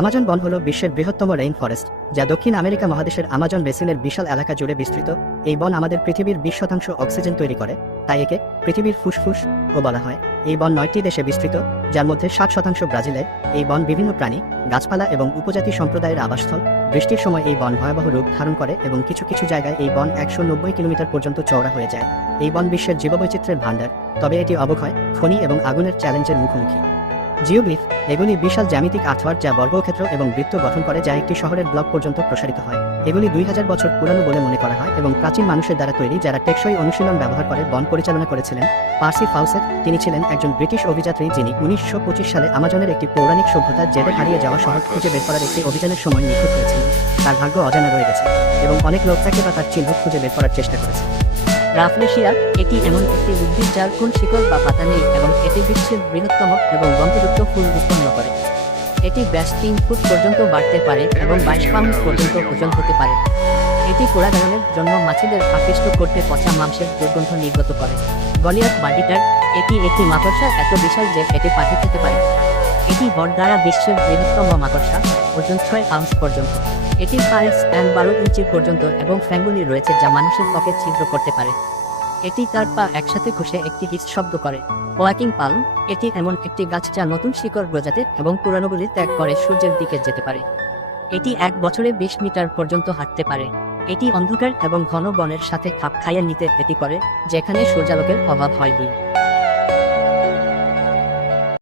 Amazon বন হল বিশ্বের বৃহত্তম রেইন ফরেস্ট, যা দক্ষিণ আমেরিকা মহাদেশের আমাজন বেসিনের বিশাল এলাকা জুড়ে বিস্তৃত। এই বন আমাদের পৃথিবীর 20% অক্সিজেন তৈরি করে, তাই একে পৃথিবীর ফুসফুস ও বলা হয়। এই বন 9টি দেশে বিস্তৃত, যার মধ্যে 60% ব্রাজিলে। এই বন বিভিন্ন প্রাণী, গাছপালা এবং উপজাতি সম্প্রদায়ের আবাসস্থল। বৃষ্টির সময় এই বন ভয়াবহ রূপ ধারণ করে এবং কিছু কিছু জায়গায় এই বন 190 কিলোমিটার পর্যন্ত চওড়া হয়ে যায়। এই বন বিশ্বের জীববৈচিত্র্যের ভাণ্ডার, তবে এটি অবক্ষয়, খনি এবং আগুনের চ্যালেঞ্জের মুখোমুখি। জিওগ্লিফ এগুলি বিশাল জ্যামিতিক আর্টওয়ার্ক যা বর্গক্ষেত্র এবং বৃত্ত গঠন করে, যা একটি শহরের ব্লক পর্যন্ত প্রসারিত হয়। এগুলি 2000 বছর পুরানো বলে মনে করা হয় এবং প্রাচীন মানুষের দ্বারা তৈরি, যারা টেকসই অনুশীলন ব্যবহার করে বন পরিচালনা করেছিলেন। পার্সি ফাউসেট, তিনি ছিলেন একজন ব্রিটিশ অভিযাত্রী যিনি 1925 সালে আমাজনের একটি পৌরাণিক সভ্যতার জেলে হারিয়ে যাওয়া শহর খুঁজে বের করার একটি অভিযানের সময় নিখোঁজ হয়েছিলেন। তার ভাগ্য অজানা রয়ে গেছে এবং অনেক লোক তাকে বা তার চিহ্ন খুঁজে বের করার চেষ্টা করেছে। রাফলেশিয়া, এটি এমন একটি উদ্ভিদ যার কোন শিকড় বা পাতা নেই এবং এটি বিশ্বের বৃহত্তম এবং গন্ধযুক্ত ফুল উৎপন্ন করে। এটি ব্যাস 3 ফুট পর্যন্ত বাড়তে পারে এবং 22 পাউন্ড পর্যন্ত ওজন হতে পারে। এটি পোড়াগায়নের জন্য মাছিদের আকৃষ্ট করতে পচা মাংসের দুর্গন্ধ নির্গত করে। গলিয়াথ বার্ডিটার, এটি একটি মাকড়সা এত বিশাল যে এটি পাখি খেতে পারে। এটি বড় বিশ্বের বৃহত্তম মাকড়সা, ওজন 6 পাউন্ড পর্যন্ত। এটির পায়ের স্প্যান 12 ইঞ্চি পর্যন্ত এবং ফ্যাঙ্গুলি রয়েছে যা মানুষের ত্বকে ছিদ্র করতে পারে। এটি তার পা একসাথে ঘষে একটি হিস শব্দ করে। ওয়াকিং পাল্ম, এটি এমন একটি গাছ যা নতুন শিকড় গজাতে এবং পুরানোগুলি ত্যাগ করে সূর্যের দিকে যেতে পারে। এটি 1 বছরে 20 মিটার পর্যন্ত হাঁটতে পারে। এটি অন্ধকার এবং ঘন বনের সাথে খাপ খাইয়ে নিতে এটি করে, যেখানে সূর্যালোকের অভাব হয়।